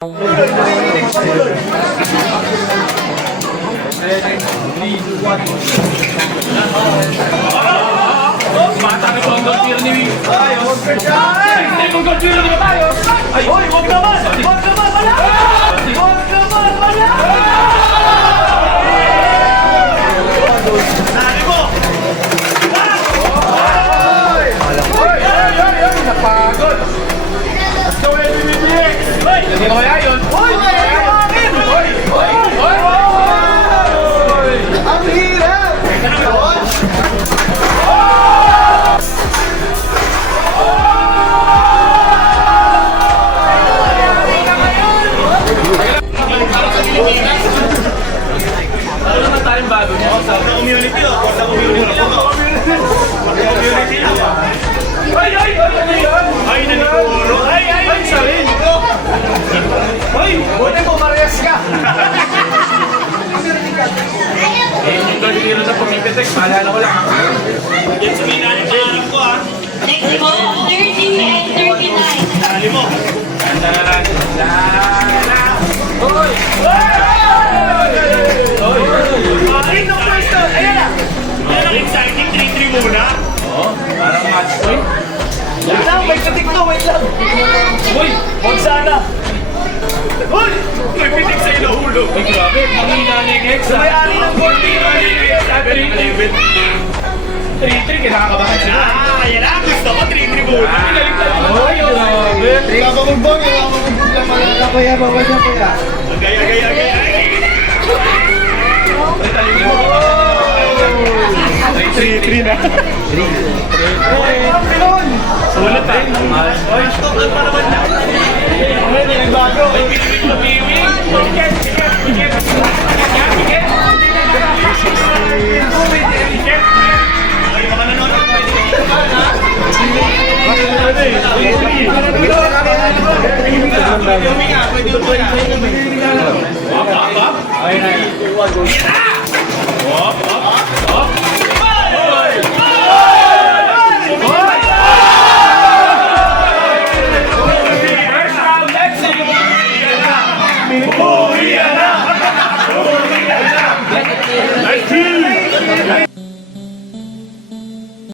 Bata na po ang gold tier ni Hindi mong gold tier ni tayo. Ay, hoy, wag naman! Wag naman! Wala! Wag naman! Wala! Nari mo! Ay! Napagod! Let's go, LBBX! Hoy! Hindi ko kaya yun! Hoy! Hoy! Hoy! Hoy! Ang hirap! Ano naman tayong bago niya? Sa community o? Sa community lang o? Community lang o? Ay! Ay! Ano yan? Ay! Naniguro! Ay! Ay! Ay! Sarin! Ay! Buti mo, Marias ka! Yung gagawin sa pumipitek, maalala ko lang. Yan sa minanong pangarap ko ha. Next po, 30 and 39. Dali mo. Ganda na natin. Sana! Hoy! Hoy! Ay, no first down! Ayan na! Yan ang exciting 3-3 muna. Oo, parang match point. Wait lang, wait sa tikto, wait lang. Hoy! Huwag sana! Hoy! May pitik sa ilahulog. Ay, grabe. Mahina na yung Hexa. May-ari ng 14 na yung Hexa. 3-3, kinakabahan sila. Ayan na, gusto ko 3-3 muna. Pinaligtad naman tayo. Kakamugbong, kaya bawal niya kuya. Gaya. 3-3 na. 3-3. Sulit ah. Ay, stop lang pa naman na. Ay, nagbago. Ay, piwing. Ay, mga nanonood. Up.